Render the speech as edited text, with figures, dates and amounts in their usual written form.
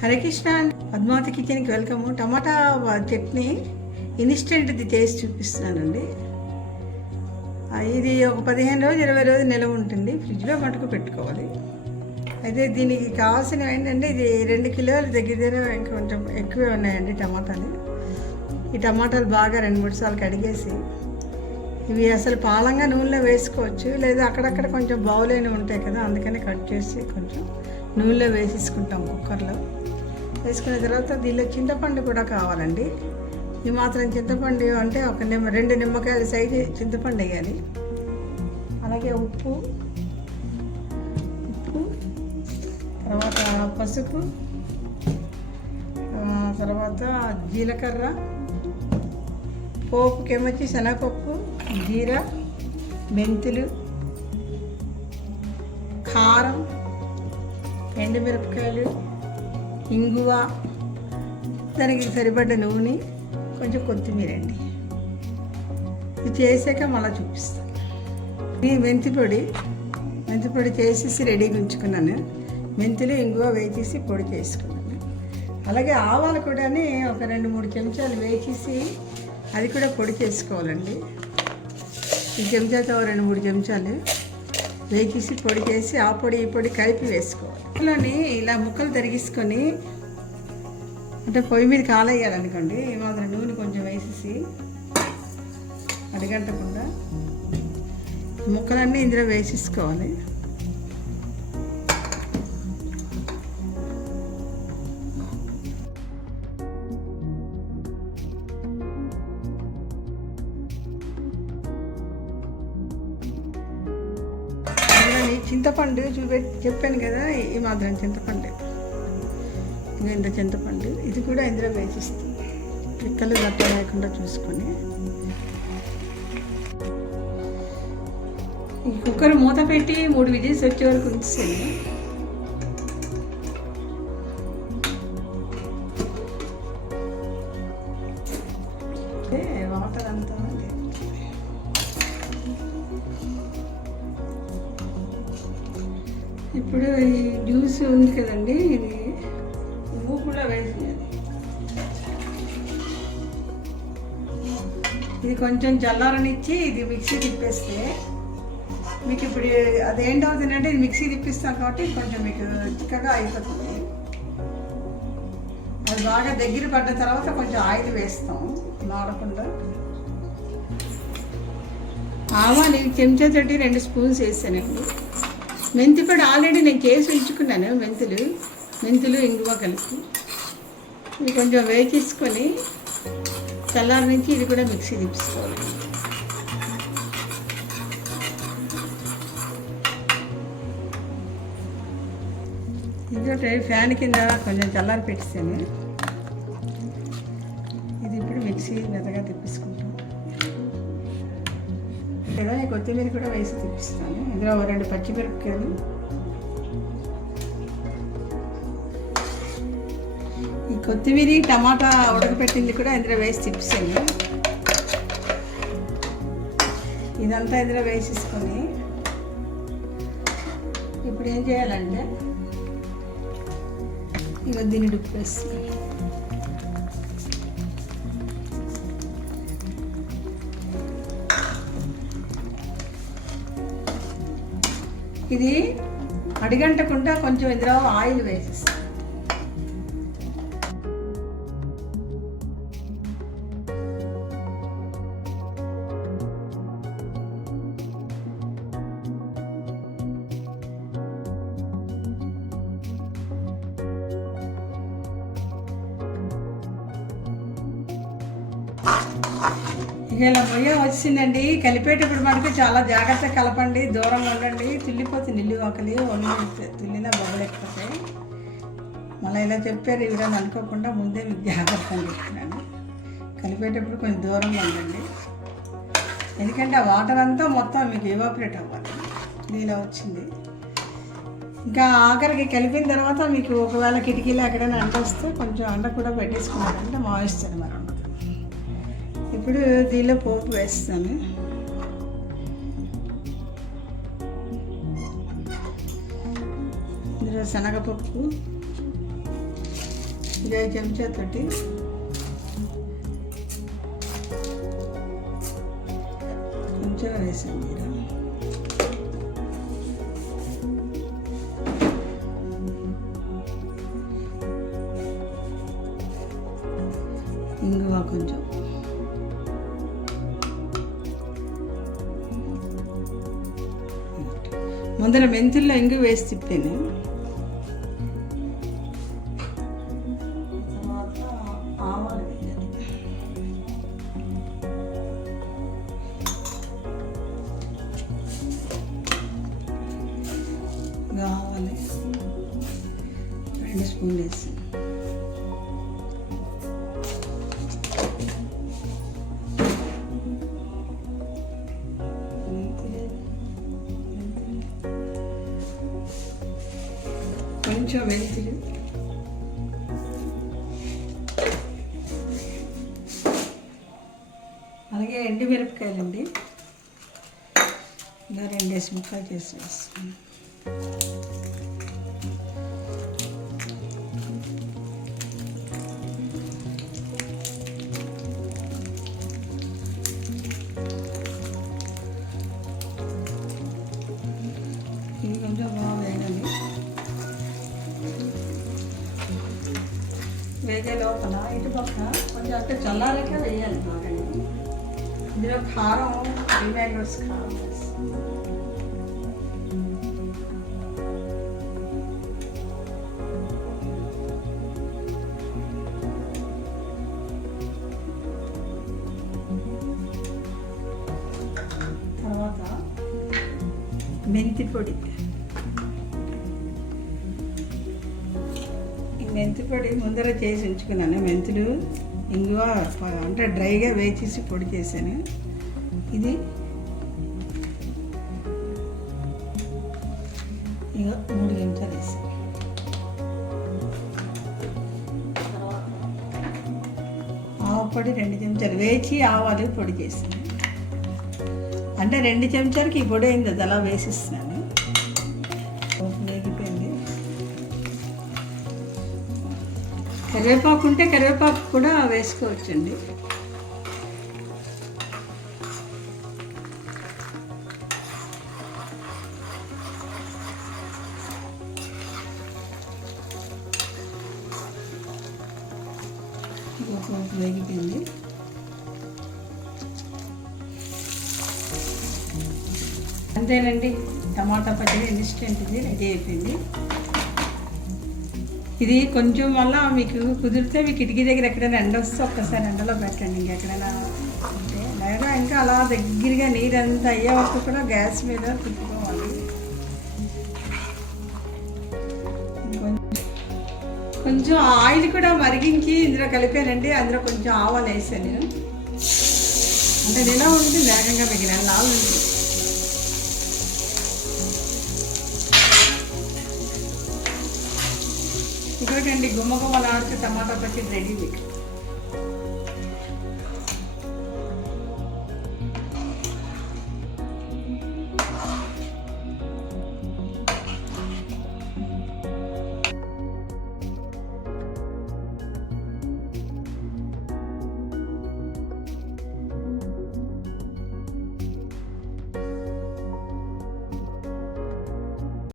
హరే కృష్ణ, పద్మావతి కిచెన్కి వెల్కమ్. టమాటా చట్నీ ఇన్స్టెంట్ది చేసి చూపిస్తున్నానండి. ఇది ఒక 15 రోజులు 20 రోజులు నిల్వ ఉంటుంది. ఫ్రిడ్జ్లో మటుకు పెట్టుకోవాలి. అయితే దీనికి కావాల్సినవి ఏంటంటే, ఇది 2 కిలోలు దగ్గర కొంచెం ఎక్కువే ఉన్నాయండి టమాటాలు. ఈ టమాటాలు బాగా 2-3 సార్లు కడిగేసి, ఇవి అసలు పాలంగా నూనెలో వేసుకోవచ్చు, లేదా అక్కడక్కడ కొంచెం బౌలైన ఉంటాయి కదా, అందుకని కట్ చేసి కొంచెం నూనెలో వేసేసుకుంటాం కుక్కర్లో. వేసుకున్న తర్వాత దీనిలో చింతపండు కూడా కావాలండి. ఈ మాత్రం చింతపండు అంటే 2 నిమ్మకాయల సైజు చింతపండు వేయాలి. అలాగే ఉప్పు, తర్వాత పసుపు, తర్వాత జీలకర్ర, పోపుకేమొచ్చి శనగపప్పు, జీరా, మెంతులు, కారం, ఎండుమిరపకాయలు, ఇంగువ, దానికి సరిపడ్డ నూనె, కొంచెం కొత్తిమీర అండి. ఇది చేసాక మళ్ళీ చూపిస్తాను. ఈ మెంతిపొడి చేసేసి రెడీగా ఉంచుకున్నాను. మెంతులు ఇంగువ వేసేసి పొడి చేసుకున్నాను. అలాగే ఆవాలు కూడా ఒక 2-3 చెంచాలు వేసేసి అది కూడా పొడి చేసుకోవాలండి. ఈ చెంచాతో 2-3 చెంచాలు వేసేసి పొడి చేసి ఆ పొడి ఈ పొడి కలిపి వేసుకోవాలి. ఇందులోని ఇలా ముక్కలు తరిగేసుకొని, అంటే పొయ్యి మీద కాలేయాలనుకోండి, ఈ మాత్రం నూనె కొంచెం వేసేసి అడగంటకుండా ముక్కలన్నీ ఇందులో వేసేసుకోవాలి. చింతపండు చెప్పాను కదా, ఈ మాత్రం చింతపండు, ఇంత చింతపండు ఇది కూడా ఇందులో వేసిస్తాం. పిక్కలు గట్ట లేకుండా చూసుకొని ఈ కుక్కర్ మూత పెట్టి 3 విజిల్స్ వచ్చే వరకు ఉంచేసాను. వాటర్ అంతా ఇప్పుడు ఈ జ్యూస్ ఉంది కదండి, ఇది ఉప్పు కూడా వేసేయాలి. ఇది కొంచెం చల్లారనిచ్చి ఇది మిక్సీ తిప్పేస్తే మీకు ఇప్పుడు అదేంటవుతుందంటే, ఇది మిక్సీ తిప్పిస్తాను కాబట్టి కొంచెం మీకు చిక్కగా అయిపోతుంది. అది బాగా దగ్గర పడ్డ తర్వాత కొంచెం ఆయిల్ వేస్తాం మాడకుండా. ఆవాలు చెంచా తోటి 2 స్పూన్స్ వేసానండి. మెంతిపొడి ఆల్రెడీ నేను చేసి ఉంచుకున్నాను. మెంతులు ఇంగువ కలిపి ఇవి కొంచెం వేసేసుకొని చల్లారి నుంచి ఇది కూడా మిక్సీ తిప్పుకోవాలి. ఇది ఫ్యాన్ కింద కొంచెం చల్లారి పెట్టేసాను. ఇది ఇప్పుడు మిక్సీ మెత్తగా తిప్పేసుకుంటాం. లేదా కొత్తిమీర కూడా వేసి తిప్పిస్తాను. ఇందులో 2 పచ్చిమిరపకాయలు, ఈ కొత్తిమీర టమాటా ఉడకపెట్టింది కూడా ఇందులో వేసి తిప్పిస్తాను. ఇదంతా ఇందులో వేసేసుకొని ఇప్పుడు ఏం చేయాలంటే, ఇక దీన్ని ఉప్పేస్తాను. ఇది అడిగంటకుండా కొంచెం ఇందులో ఆయిల్ వేసేస్తాం. ఇక ఇలా పొయ్య వచ్చిందండి. కలిపేటప్పుడు మనకి చాలా జాగ్రత్తగా కలపండి, దూరంగా ఉండండి. తుల్లిపోతే నిల్లు ఆకలి తుల్లినా బొగలెక్కిపోతాయి. మళ్ళీ ఇలా చెప్పారు ఇవిడని అనుకోకుండా ముందే మీకు జాగ్రత్తగా చెప్తున్నాను. కలిపేటప్పుడు కొంచెం దూరంగా ఉండండి, ఎందుకంటే ఆ వాటర్ అంతా మొత్తం మీకు ఎవాపరేట్ అవ్వాలి. ఇలా వచ్చింది. ఇంకా ఆఖరికి కలిపిన తర్వాత మీకు ఒకవేళ కిటికీలు ఎక్కడైనా అంటొస్తే కొంచెం అండ కూడా పెట్టేసుకున్నారంటే మాయిస్తుంది మనం. ఇప్పుడు దీనిలో పోపు వేస్తాను. ఇందులో శనగపప్పు, ఇక ఈ చెంచాతోటి కొంచెం వేసాం మీరు ఇంగువ కొంచెం ముందర మెంతుల్లో ఇంగు వేసి తిప్పాను. తర్వాత ఆవాలు వేయాలి. ఆవాలు 2 స్పూన్లు వేసి కొంచెం మెంతులు, అలాగే ఎండుమిరపకాయలండి ఇలా 2 ముక్కలు చేసి వేస్తాను. ఇది కొంచెం బాగా వేయాలి. వేగే లోపల ఇటు పక్క కొంచెం అంటే చల్లారాక వేయాలి బాగా. ఇందులో కారం, మ్యాంగోస్ కారం వేస్తాం. తర్వాత మెంతి పొడి. మెంతి పొడి ముందర చేసి ఉంచుకున్నాను. మెంతులు, ఇంగువ అంటే డ్రైగా వేచేసి పొడి చేశాను. ఇది ఇక 3 చెంచాలు వేసాను. తర్వాత ఆవపొడి 2 చెంచాలు వేచి ఆవాలు పొడి చేశాను. అంటే 2 చెంచాలకి ఈ పొడి అయింది, అది అలా వేసిస్తున్నాను. వేగిపోయింది. కరివేపాకు ఉంటే కరివేపాకు కూడా వేసుకోవచ్చండి. వేగిపోయింది. అంతేనండి, టమాటా పచ్చడి ఇన్స్టెంట్ ఇది రెడీ అయిపోయింది. ఇది కొంచెం వల్ల మీకు కుదిరితే మీ కిటికీ దగ్గర ఎక్కడైనా ఎండ వస్తే ఒక్కసారి ఎండలో పెట్టండి. ఇంకెక్కడైనా ఉంటే లేదా ఇంకా అలా దగ్గరగా నీరంతా అయ్యే వరకు కూడా గ్యాస్ మీద తిప్పుకోవాలి. కొంచెం ఆయిల్ కూడా మరిగించి ఇందులో కలిపానండి. అందులో కొంచెం ఆవాలు వేసాను. అంటే నిలా ఉంటుంది, వేగంగా మీకు 2 నాళ్ళు ఉంటుంది. ఇంకోటండి, గుమ్మగుమ్మలాడితే టమాటా పచ్చడి రెడీ మీకు.